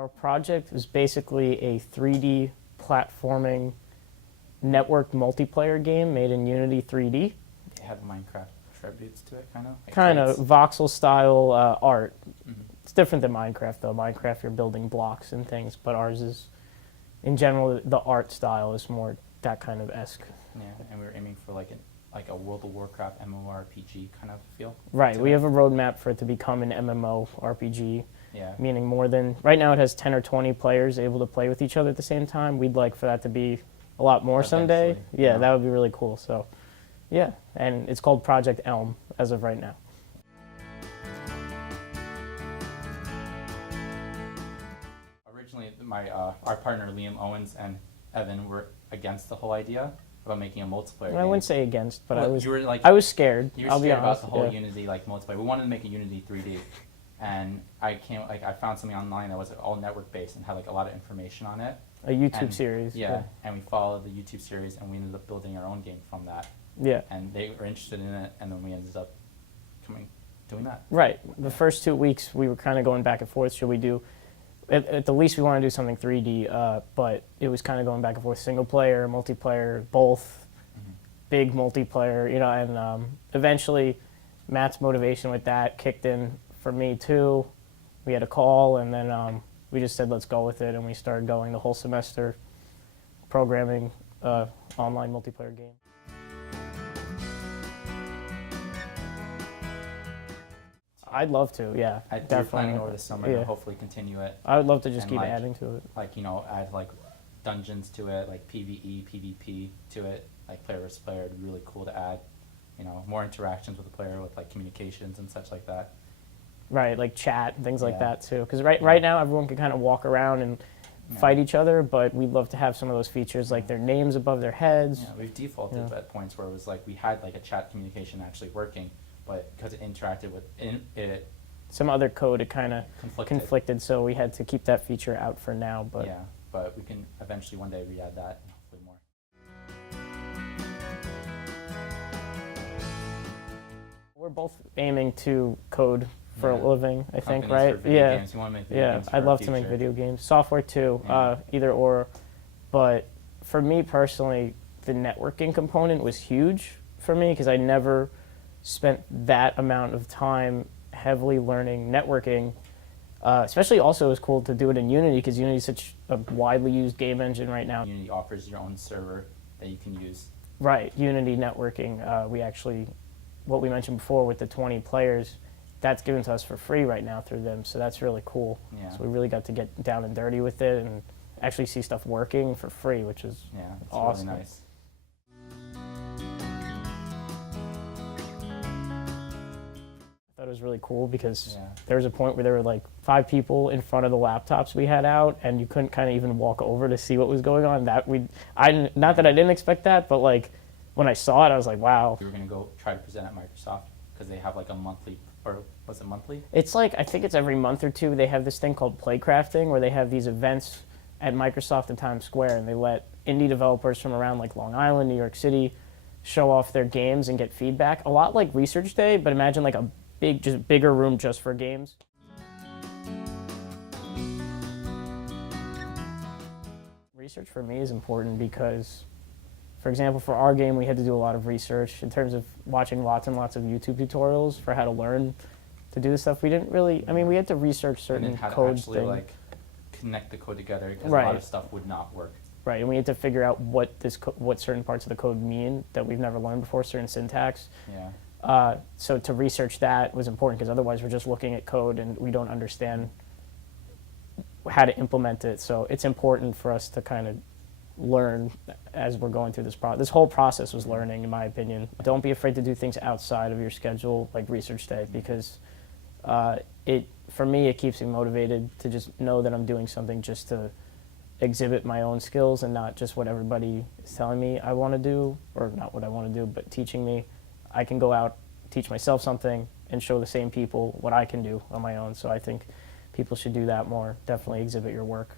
Our project is basically a 3D platforming networked multiplayer game made in Unity 3D. They have Minecraft attributes to it, kind of? Like Kind of voxel-style art. Mm-hmm. It's different than Minecraft, though. Minecraft, you're building blocks and things, but ours is, in general, the art style is more that kind of esque. Yeah, and we were aiming for like a World of Warcraft MMORPG kind of feel. Right, we have a roadmap for it to become an MMORPG. Yeah. Meaning more than, right now it has 10 or 20 players able to play with each other at the same time. We'd like for that to be a lot more someday. Yeah, that would be really cool. So, yeah, and it's called Project ELM as of right now. Originally, our partner Liam Owens and Evan were against the whole idea about making a multiplayer game. I wouldn't say against, but well, I was scared. You were scared about the whole Unity multiplayer. We wanted to make a Unity 3D. And I found something online that was all network based and had a lot of information on it. A YouTube series. Yeah, and we followed the YouTube series and we ended up building our own game from that. Yeah. And they were interested in it, and then we ended up doing that. Right. The first 2 weeks we were kind of going back and forth. Should we do, at the least we want to do something 3D, but it was kind of going back and forth, single player, multiplayer, both, big multiplayer, and eventually Matt's motivation with that kicked in for me too. We had a call, and then we just said let's go with it, and we started going the whole semester programming online multiplayer game. I'd love to, yeah. We're planning over the summer to hopefully continue it. I would love to just keep adding to it. Add dungeons to it, PvE, PvP to it, player versus player. It'd be really cool to add, more interactions with the player with communications and such like that. Right, like chat and things like that too. Because right now everyone can kind of walk around and fight each other, but we'd love to have some of those features like their names above their heads. Yeah, we've defaulted at points where it was we had a chat communication actually working, but because it interacted with it, some other code, it kind of conflicted, so we had to keep that feature out for now. But yeah, but we can eventually one day re-add that and hopefully more. We're both aiming to code for a living, I think, right? Yeah. Games. You want to make video games I'd love to make video games. Software too, either or. But for me personally, the networking component was huge for me because I never spent that amount of time heavily learning networking. Especially also it was cool to do it in Unity because Unity is such a widely used game engine right now. Unity offers your own server that you can use. Right, Unity networking. We actually, what we mentioned before with the 20 players, that's given to us for free right now through them, so that's really cool. Yeah. So we really got to get down and dirty with it and actually see stuff working for free, which is awesome. Really nice. I thought it was really cool because there was a point where there were 5 people in front of the laptops we had out, and you couldn't kind of even walk over to see what was going on. Not that I didn't expect that, but when I saw it, I was like, wow. We were going to go try to present at Microsoft because they have a monthly. Or was it monthly? It's I think it's every month or two. They have this thing called Playcrafting where they have these events at Microsoft and Times Square, and they let indie developers from around Long Island, New York City, show off their games and get feedback. A lot like Research Day, but imagine a bigger room just for games. Research for me is important because, for example, for our game, we had to do a lot of research in terms of watching lots and lots of YouTube tutorials for how to learn to do this stuff. We didn't really, we had to research certain code things. And actually connect the code together because a lot of stuff would not work. Right, and we had to figure out what certain parts of the code mean that we've never learned before, certain syntax. Yeah. So to research that was important because otherwise we're just looking at code and we don't understand how to implement it. So it's important for us to kind of learn as we're going through this process. This whole process was learning, in my opinion. Don't be afraid to do things outside of your schedule, like Research Day, because for me, it keeps me motivated to just know that I'm doing something just to exhibit my own skills and not just what everybody is telling me I want to do, or not what I want to do, but teaching me. I can go out, teach myself something, and show the same people what I can do on my own. So I think people should do that more. Definitely exhibit your work.